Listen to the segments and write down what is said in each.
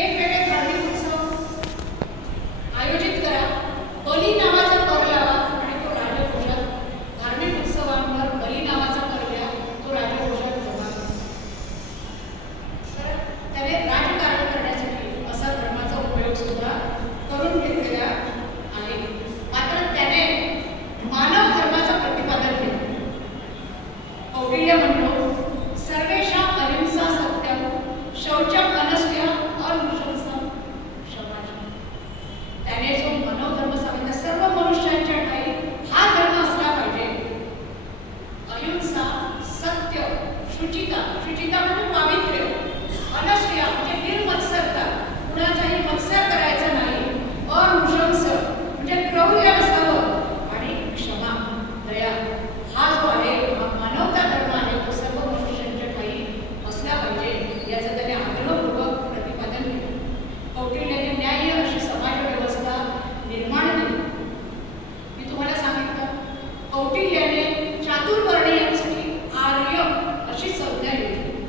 वेगवेगळे धार्मिक उत्सव आयोजित करा, बली नावाचा कर लावा आणि तो राजकोषात धार्मिक उत्सवांवर बली नावाचा कर द्या, तो राजकोषात जमा करा. तर त्याने राजकारण करण्यासाठी असा धर्माचा उपयोग सुद्धा करून घेतलेला आहे. मात्र त्याने मानव धर्माचं प्रतिपादन केलं. कौटिल्य म्हणतो सर्वेषां अहिंसा सत्यम शौचम अनस्या अनुशंसम क्षमाचम. त्याने जो मनोधर्म सांगितला सर्व मनुष्यांच्या ठाई हा धर्म असला पाहिजे. अहिंसा, सत्य, शुचिता, शुचिता म्हणजे पावित्र्य, अनस्या म्हणजे निर्मत्सरता, कुणाचाही मत्सर करायचा नाही, अनुशंस म्हणजे क्रौर्य नसावं आणि क्षमा, दया. हा जो आहे मानवता धर्म आहे तो सर्व मनुष्यांच्या ठाई असला पाहिजे याचं त्याने आग्रहपूर्वक प्रतिपादन केलं. कौटिल्याने न्याय्य अशी समाज व्यवस्था निर्माण केली. मी तुम्हाला सांगितलं कौटिल्याने चातुर्वर्णीयांसाठी आर्य अशी संज्ञा दिली.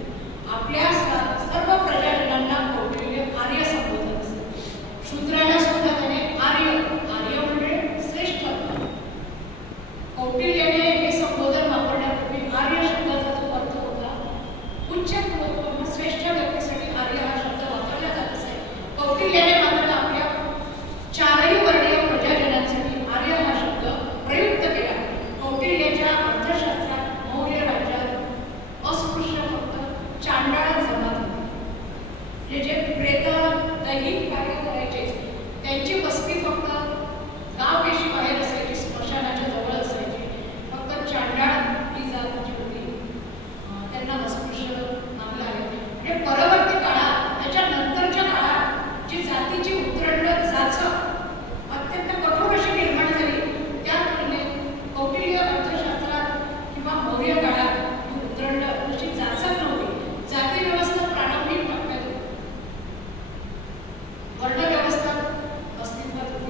आपल्या सर्व प्रजाजनांना कौटिल्य आर्य संबोधत असते. शूद्राला सुद्धा त्याने आर्य, आर्य म्हणजे श्रेष्ठ. कौटिल्याने हे संबोधन वापरण्यापूर्वी आर्य शब्दाचा जो अर्थ होता उच्च किंवा श्रेष्ठ व्यक्तीसाठी आर्य हा शब्द वापरला जात असे. कौटिल्याने मात्र आपल्या चारही वर्णीय प्रजाजनांसाठी आर्य हा शब्द प्रयुक्त केला. कौटिल्याच्या अर्थशास्त्रात मौर्य राज्यात अस्पृश्य फक्त चांडाळ जमात होते. जे प्रेत दैहिक कार्य करायचे त्यांची वस्ती फक्त गावपेशी बाहेर असायची, स्मशानाच्या जवळ असायची. फक्त चांडाळ ही जात जी होती त्यांना अस्पृश्य नामलं आहे. म्हणजे परवर्ती काळात त्याच्या नंतरच्या काळात जी जातीची उतरंड जाचं अत्यंत कठोर अशी निर्माण झाली, त्या तुलनेत कौटिल्य अर्थशास्त्रात किंवा मौर्य काळात ही उतरंड अशी जाचक नव्हती. जाती व्यवस्था प्रारंभिक टप्प्यात होती, वर्ण व्यवस्था अस्तित्वात होती.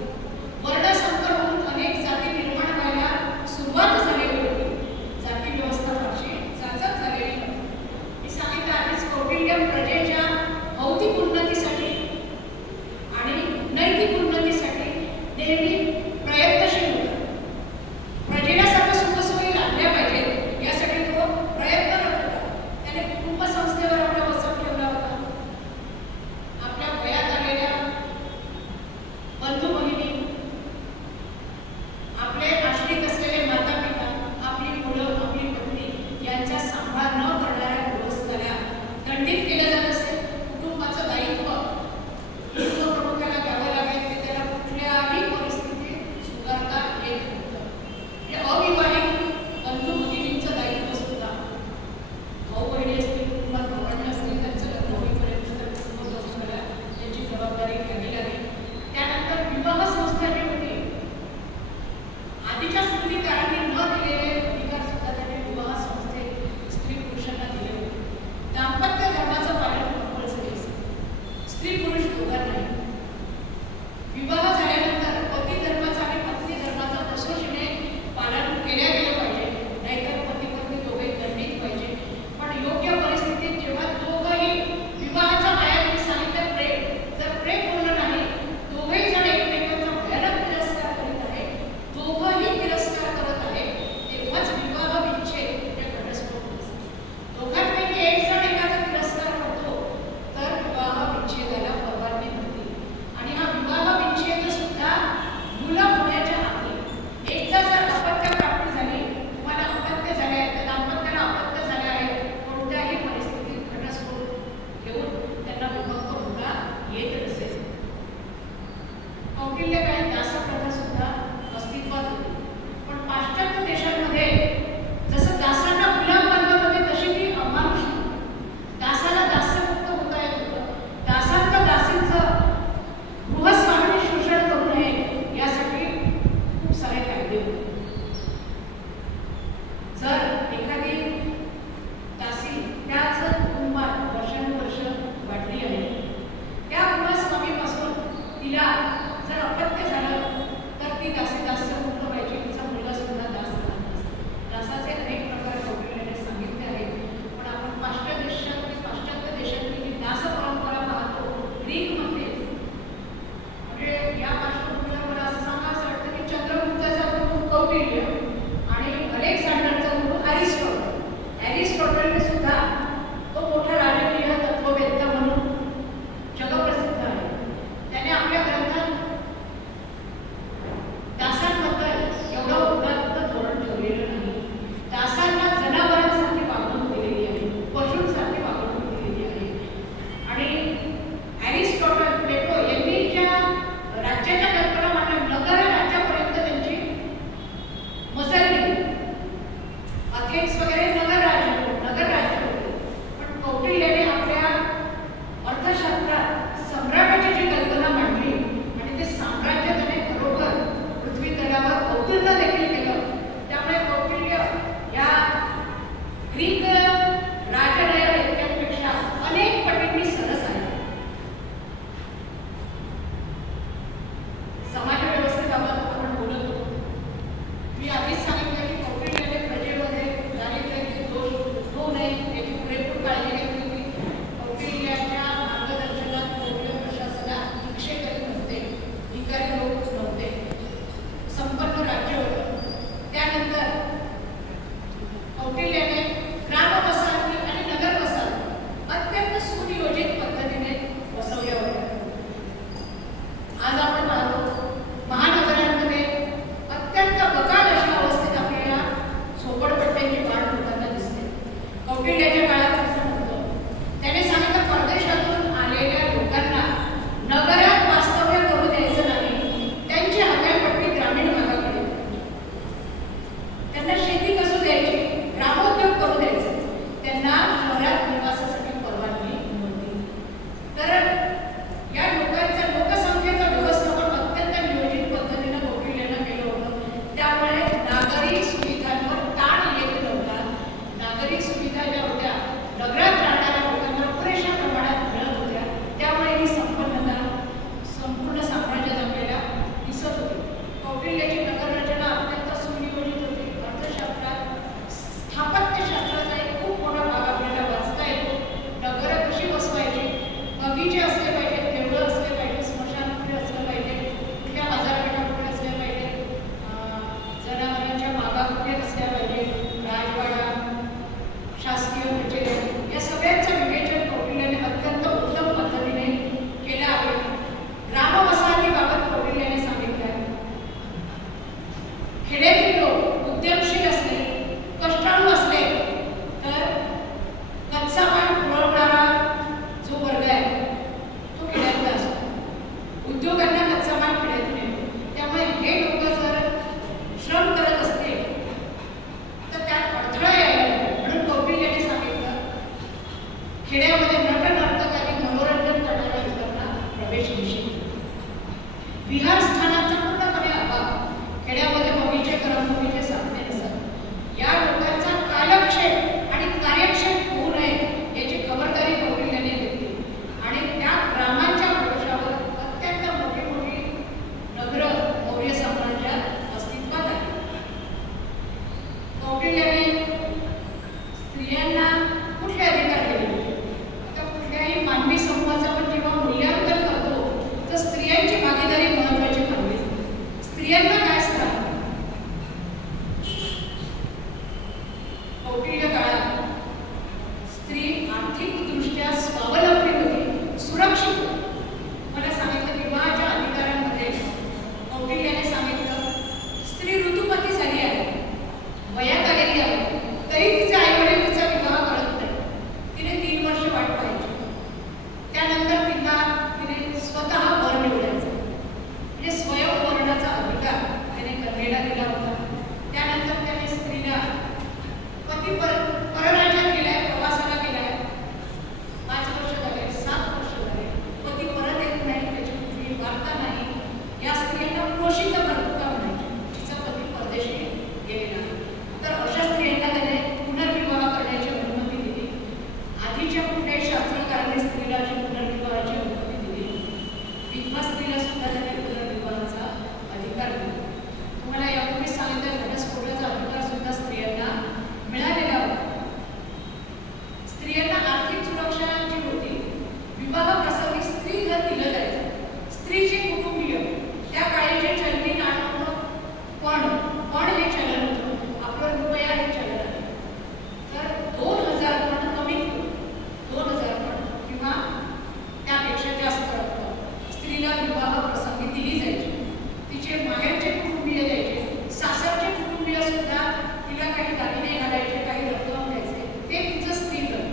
काही दागिने घालायचे, काही रत्न घ्यायचे, ते तिचं स्त्रीधन.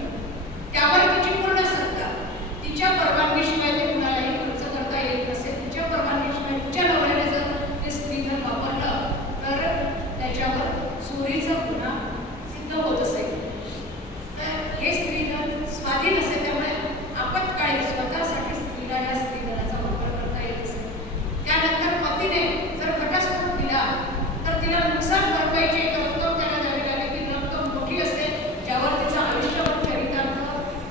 त्यावर तिची पूर्ण सत्ता. तिच्या परवानगीशिवाय ते कुणालाही खर्च करता येत नसे. तिच्या परवानगीशिवाय तिच्या नवऱ्याने जर ते स्त्रीधन वापरलं तर त्याच्यावर चोरीचा गुन्हा सिद्ध होत असेल. तर हे स्त्रीधन स्वाधीन असेल, त्यामुळे आपत्काळी स्वतःसाठी स्त्रीला या स्त्रीधनाचा वापर करता येत असेल. त्यानंतर पतीने जर घटस्फोट दिला तर तिला नुकसान भरपाईची एक रक्कम त्याला द्यावी लागेल. ती रक्कम मोठी असेल, ज्यावर तिचं आयुष्यभर चरितार्थ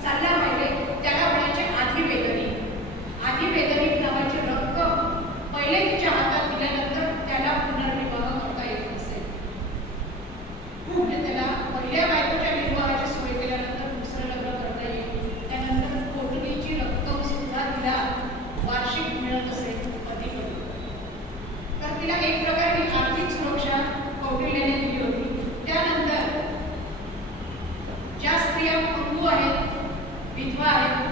चालला पाहिजे. त्याला म्हणायचे आधिवेदनी. आधिवेदनी नावाची रक्कम पहिले तिच्या हातात दिल्यानंतर त्याला पुनर्विवाह करता येत नसेल. म्हणजे त्याला पहिल्या बायकोच्या विवाहाची सोय केल्यानंतर दुसरं लग्न करता येईल. त्यानंतर कोठडीची रक्कम सुद्धा तिला वार्षिक मिळत असेल पतीकडून. तर तिला एक प्रकारे आर्थिक सुरक्षा कौटिल्याने दिली होती. त्यानंतर ज्या स्त्रिया पंगू आहेत, विधवा आहेत,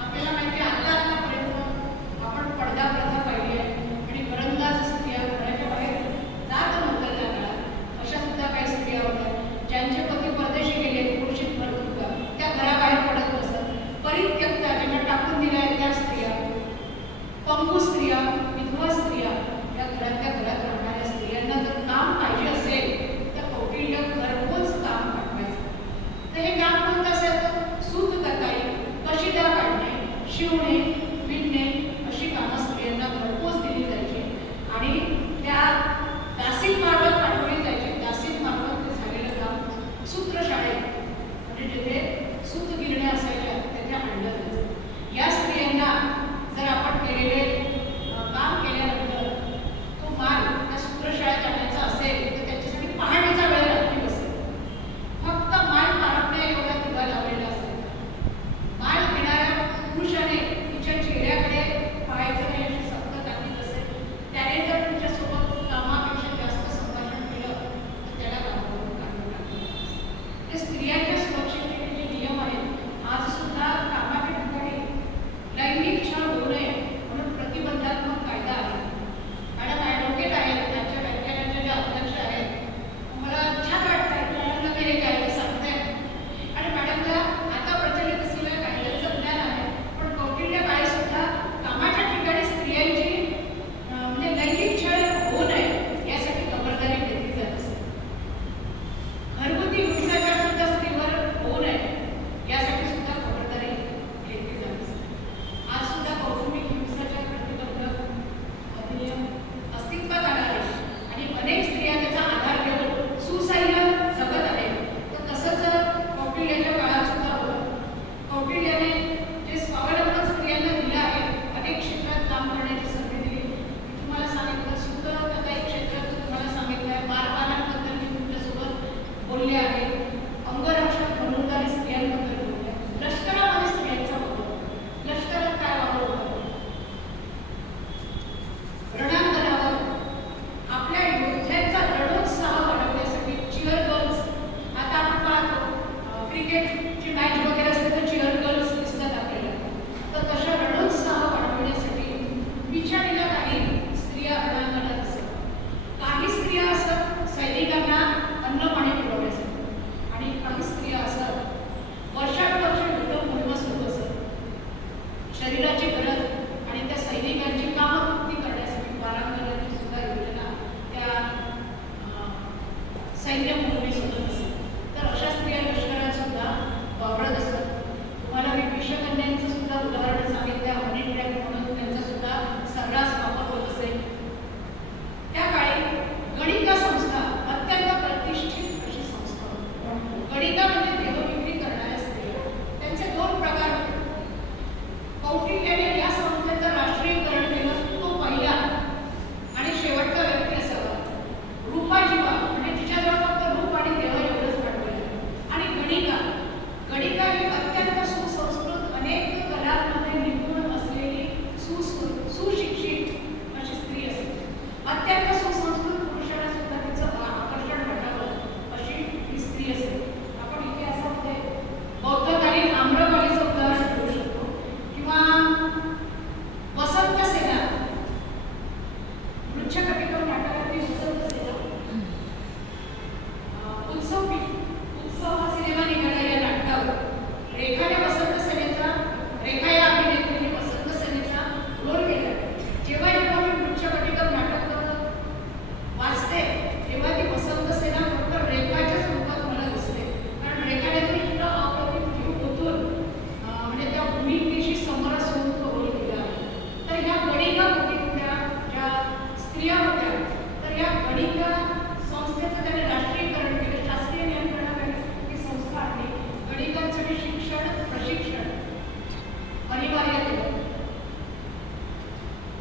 आपल्याला माहिती आहे आतापर्यंत आपण पडदा प्रथा पाहिली आहे आणि घरंदाज स्त्रिया घराच्या बाहेर जात नव्हत्या त्या काळात. अशा सुद्धा काही स्त्रिया होत्या ज्यांचे पती परदेशी गेले, पुरुषित भरपूर त्या घराबाहेर पडत नसतात. परित्यक्ता ज्यांना टाकून दिल्या आहेत त्या स्त्रिया, पंगू स्त्रिया, विधवा स्त्रिया, या घरातल्या घरात राहणाऱ्या स्त्रियांना जर काम पाहिजे असेल तर कौटिल्य घरपोच काम पाठवायचं. तर हे काम कोणतं असायचं? सूत कताई, कशिदा काढणे, शिवणे, विणणे अशी कामं स्त्रियांना घरपोच दिली जायची आणि त्या दासींमार्फत पाठवली जायची. दासींमार्फत ते झालेलं काम सूत्रशाळेत म्हणजे जिथे सूत गिरण्या असायच्या तेथे आणलं जायचं. या स्त्रियांना जर आपण केलेले काम केल्यानंतर तो माल त्या सूत्रशाळेत आणायचा असेल तर त्याच्यासाठी पहाटेचा वेळ रात्री असेल. फक्त माल पारखण्या एवढा दिवा लावलेला असेल. माल घेणाऱ्या पुरुषाने तिच्या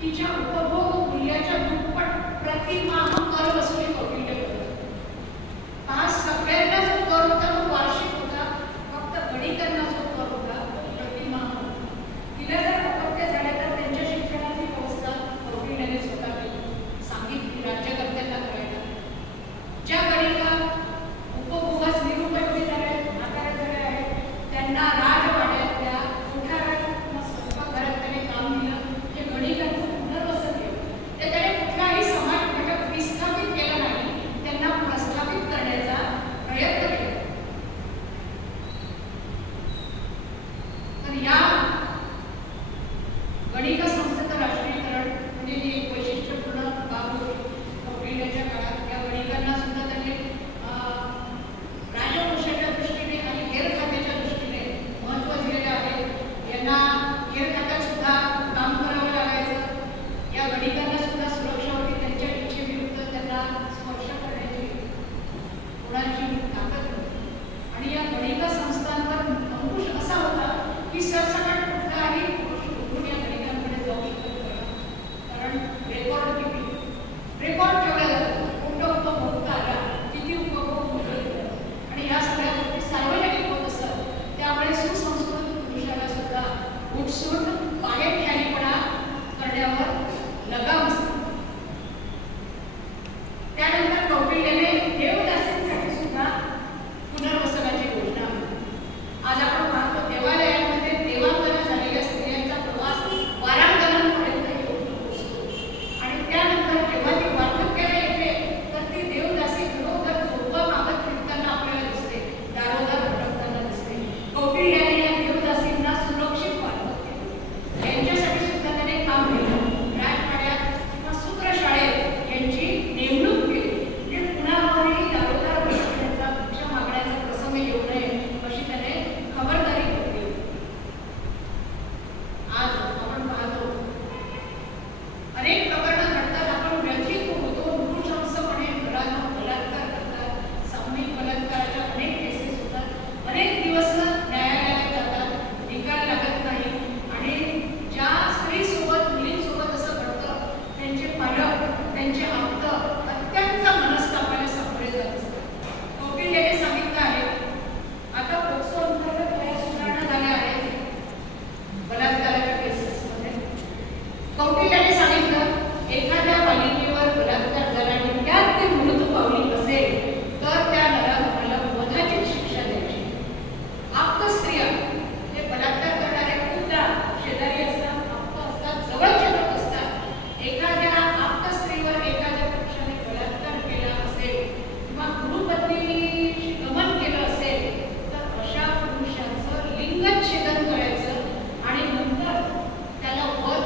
तिच्या उपभोग मूल्याच्या दुप्पट प्रतिमाह कर वसुली कौटिल्य करत. हा सगळ्यांना जो कर होता तो वार्षिक होता, फक्त गणितांना जो कर होता तो प्रतिमाह होता. तिला जर अपत्य झाले तर त्यांच्या शिक्षणाची व्यवस्था कौटिल्याने स्वतः केली, सांगितली राज्यकर्त्यांना करायला. ज्या गणिका उपभोगास निरुपयोगी झाल्या, म्हाताऱ्या झाल्या आहेत, त्यांना राजवाड्यातल्या कोठारात किंवा स्वयंपाकघरात त्याने काम दिलं, हे गणिकांचं पुनर्वसन केलं. ते त्याने कुठलाही समाज घटक विस्थापित केला नाही, त्यांना प्रस्थापित करण्याचा प्रयत्न केला. तर या गणिका संस्थेचं राष्ट्रीयकरण म्हणजे ही एक वैशिष्ट्यपूर्ण बाब होती कौटिल्याच्या काळात. या गणिकांना सुद्धा त्यांनी राजकोषाच्या दृष्टीने आणि हेर खात्याच्या दृष्टीने महत्त्व दिलेलं आहे. यांना हेर खात्यात सुद्धा काम करावं लागायचं. या गणिकांना सुद्धा सुरक्षा होती, त्यांच्या इच्छेविरुद्ध त्यांना स्पर्श करण्याची कोणाची ताकद नव्हती. आणि या गणिका संस्थांवर अंकुश असा होता की सरसकट कुठलाही पुरुष उठून या गणिकांकडे जाऊ शकत नाही. कारण रेकॉर्ड ठेवला जातो, कुठं उपभोगता आला, किती उपभोग मिळाले, आणि ह्या सगळ्या गोष्टी सार्वजनिक होत असतात. त्यामुळे सुसंस्कृत पुरुषाला सुद्धा उठसूट बाहेर ख्यालीपणा करण्यावर लगाम असतो. त्यानंतर कौटिल्याने देवदासींसाठी सुद्धा पुनर्वसनाची घोषणा केली. आज आपण पाहतो देवालयांमध्ये देवांगना झालेल्या स्त्रियांचा प्रवास वारांगणांपर्यंत येऊन पोहोचतो. आणि त्यानंतर जेव्हा ती वार्धक्याला येते तर ती देवदासी घरोघर झोपा मागत फिरताना आपल्याला दिसते, दारोदार भटकताना दिसते. कौटिल्याने या देवदासींना सुरक्षित वाढवत केलं. यांच्यासाठी सुद्धा त्याने काम केलं. राजवाड्यात किंवा सूत्रशाळेत यांची नेमणूक केली. म्हणजे कुणावरही दारोदार भटकण्याचा, भिक्षा मागण्याचा प्रसंग येऊ नये अशी त्याने खबरदारी घेतली. आज आपण पाहतो अनेक प्रकरणं घडतात, आपण व्यथित होतो, नृशंसपणे घरांना बलात्कार करतात, सामूहिक बलात्काराच्या अनेक केसेस होतात, अनेक दिवस न्यायालयात जातात, निकाल लागत नाही. आणि ज्या स्त्रीसोबत, मुलींसोबत असं घडतं, त्यांचे पालक, त्यांचे आप्त अत्यंत मनस्तापाने सामोरे जात असतात. कौटिल्याने सांगितलं आहे, आता पोक्सो अंतर्गत बऱ्याच सुधारणा झाल्या आहेत बलात्काराच्या केसेसमध्ये. कौटिल्याने सांगितलं, एखाद्या बालिकेवर बलात्कार झाला आणि त्यात ती मृत पावली असेल तर त्या नराधमाला वधाची शिक्षा द्यायची. आप्त स्त्रिया, हे बलात्कार करणारे खूपदा शेजारी असतात, आप्त असतात, जवळचे लोक असतात. एखाद्या आप्त स्त्रीवर एखाद्या पुरुषाने बलात्कार केला असेल किंवा गुरुपत्नीशी गमन केलं असेल तर अशा पुरुषाचं लिंगच्छेदन करायचं आणि नंतर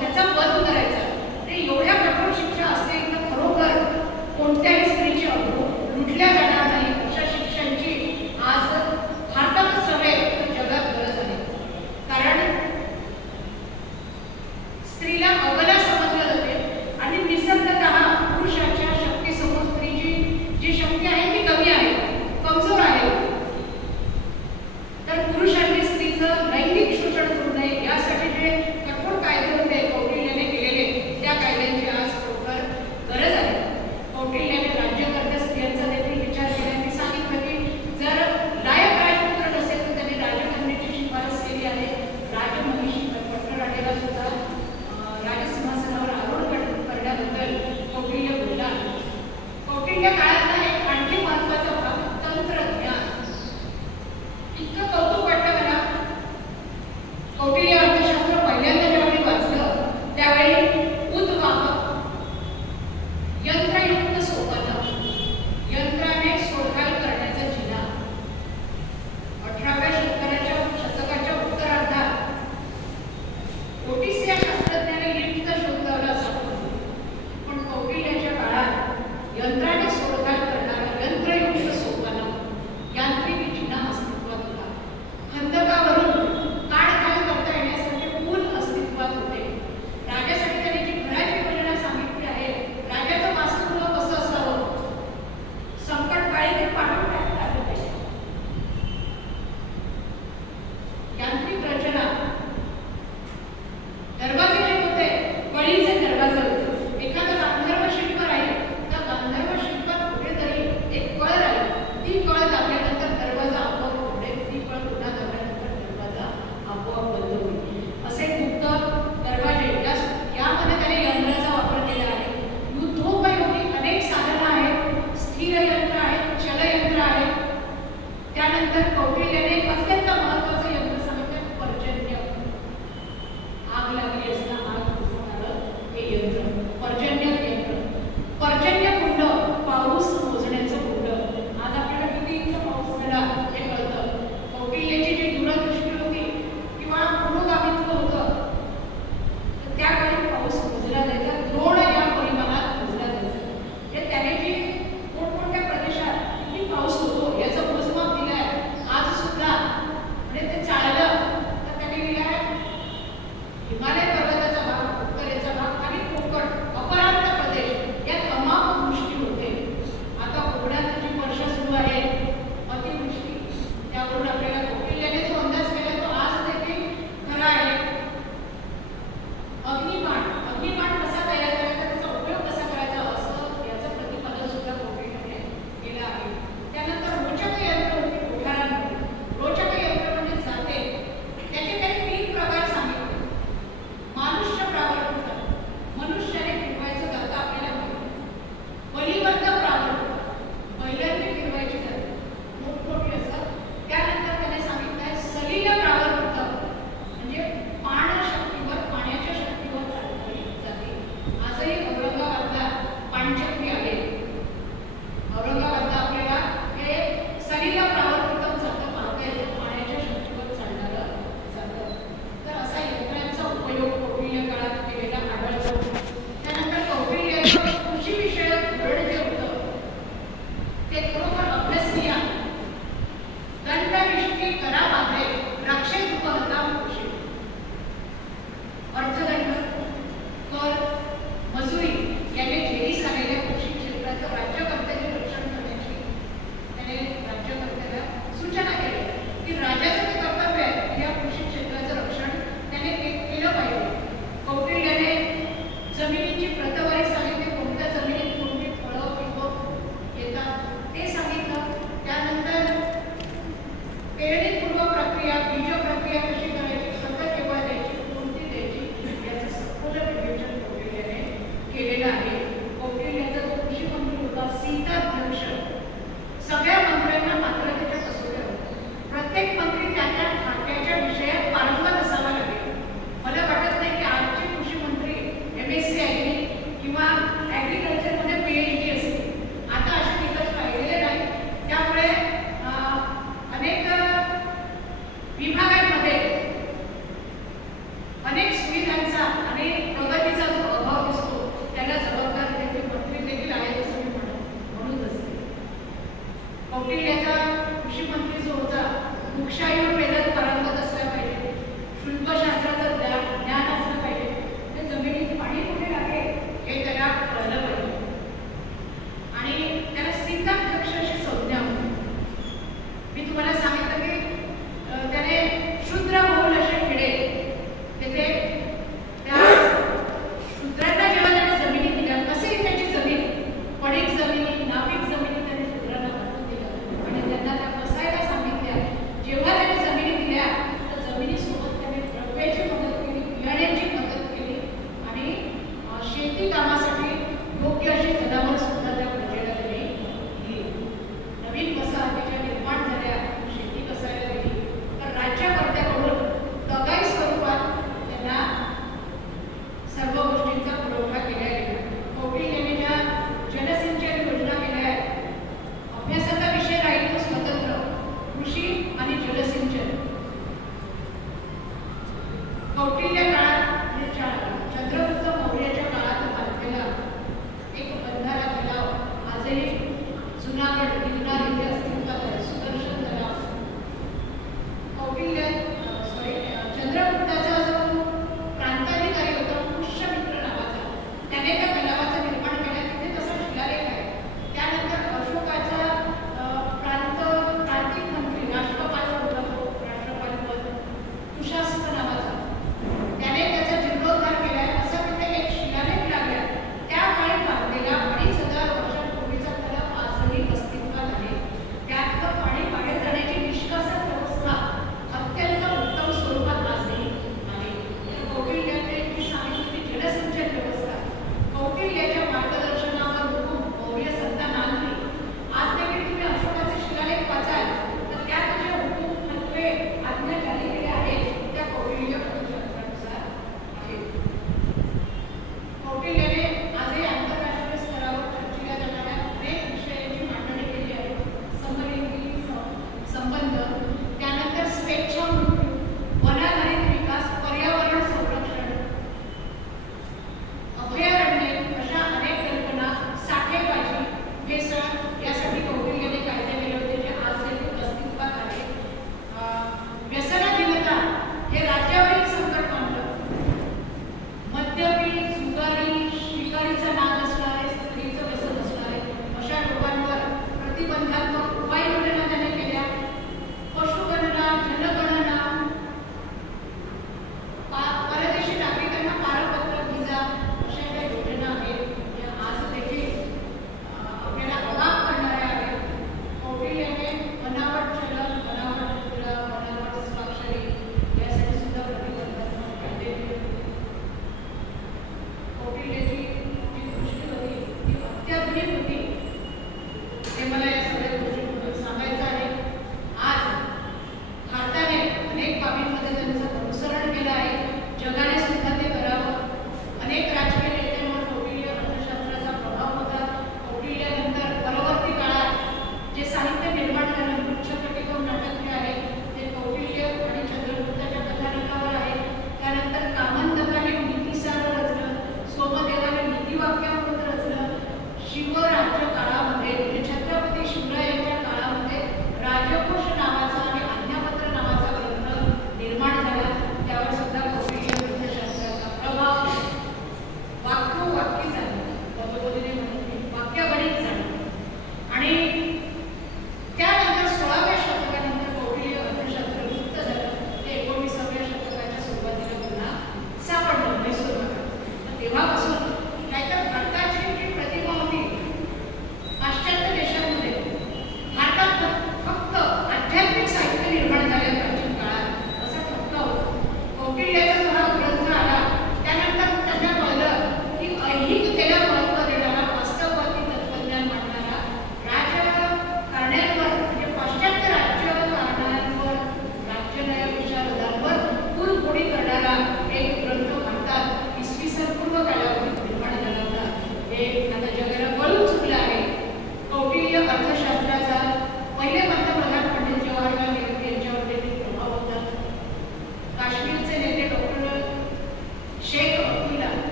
त्याचा वध करायचा. ते एवढ्या कठोर शिक्षा असते तर खरोखर कोणत्याही स्त्रीची अब्रू लुटल्या जाणार नाही. अशा शिक्षांची आज भारतातच नव्हे तर जगात गरज आहे. कारण स्त्रीला अबला समजलं जाते आणि निसर्गतः पुरुषाच्या शक्तीसमोर स्त्रीची जी शक्ती आहे ती कमी आहे, कमजोर आहे. तर पुरुषांनी स्त्रीचं लैंगिक शोषण करू नये यासाठी जे कठोर कायदे होते कौटिल्याने केलेले, त्या कायद्यांची आज खरोखर गरज आहे. कौटिल्याने राज्यकर्त्या स्त्रियांचा देखील विचार केल्याने सांगितलं की जर लायक राजपुत्र नसेल तर त्यांनी राजकन्येची शिफारस केली आहे. राजमहिषी पट्टराजेला सुद्धा राजसिंहासनावर आरोहण करण्याबद्दल कौटिल्य बोलला. कौटिल्य काळातला एक आणखी महत्त्वाचा भाग तंत्रज्ञान. इतकं कौतुक वाटतं मला. कौटिल्य अर्थशास्त्र पहिल्यांदा ज्यावेळी वाचलं त्यावेळी उद्वाहक, यंत्रयुक्त सोपानं, यंत्राने सोडघाल करण्याचा जिना, 18व्या शतकाच्या उत्तरार्धात ओटिस या शास्त्रज्ञाने लिफ्टचा शोध लावला असा पण कौटिल्याच्या काळात यंत्राने सोडघाल करणारा यंत्रयुक्त सोपानं, यांत्रिक जिना अस्तित्वात होता. खंदकावरून काढखाल करता येण्यासाठी पूल अस्तित्वात होते. राजासाठी त्यांनी जी घराची योजना सांगितली आहे, राजाचं वासगृह कसं असावं, संकटकाळी ते पाठवून टाकता आलं पाहिजे. यांत्रिक रचना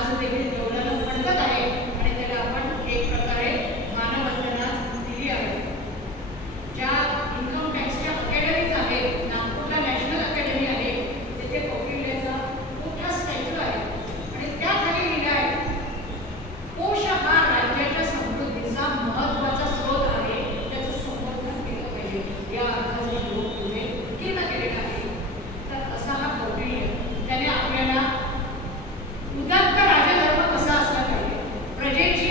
आज देखील जेवणाला फडकत आहे आणि त्याला आपण एक प्रकारे मानवंदना दिली आहे. ज्या इन्कम टॅक्सच्या अकॅडमीज आहेत, नागपूरला नॅशनल अकॅडमी आहे, तिथे कौटिल्यचा मोठा स्टॅच्यू आहे आणि त्याखाली लिहिलं आहे, कोश हा राज्याच्या समृद्धीचा महत्त्वाचा स्रोत आहे, त्याचं संवर्धन केलं पाहिजे. या अर्थाचे श्लोक पुढे पूर्ण केलेला आहे. तर असा हा कौटिल्य, त्याने आपल्याला उदात्त राजधर्म कसा असला पाहिजे, प्रजेची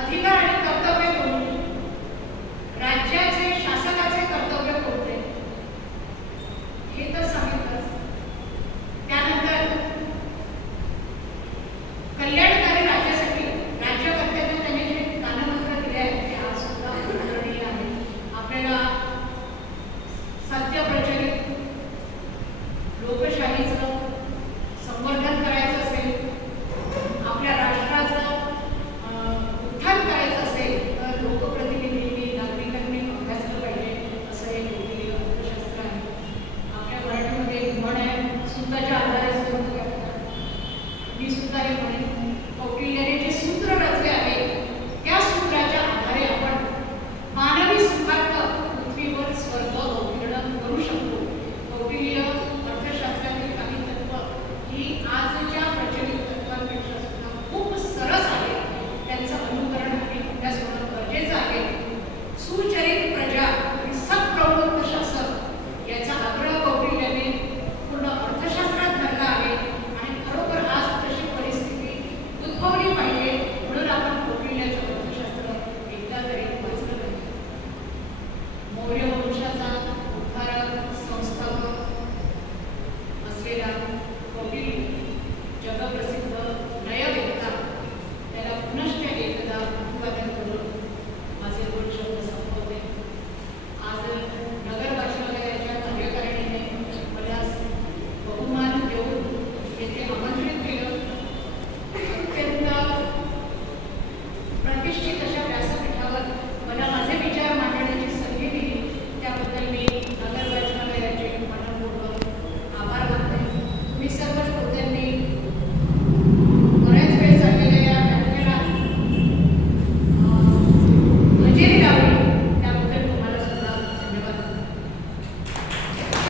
अधिकार आणि कर्तव्य कोणते, राज्याचे शासकाचे कर्तव्य कोणते, हे तर सांगितलंच. त्यानंतर कल्याणकारी राज्यासाठी राज्यकर्त्यांना त्यांनी जे कानमंत्र दिले आहेत ते आज सुद्धा अनुकरणीय आहे. आपल्याला सत्य प्रचलित लोकशाहीचं संवर्धन करायचं असेल, आपल्या राष्ट्राचं उत्थान करायचं असेल तर लोकप्रतिनिधींनी, नागरिकांनी अभ्यासलं पाहिजे, असं हे कौटिल्य अर्थशास्त्र आहे. आपल्या मराठीमध्ये एक म्हण आहे, सुताच्या आधारे सुरू करतात. मी सुद्धा हे म्हणेन, कौटिल्याने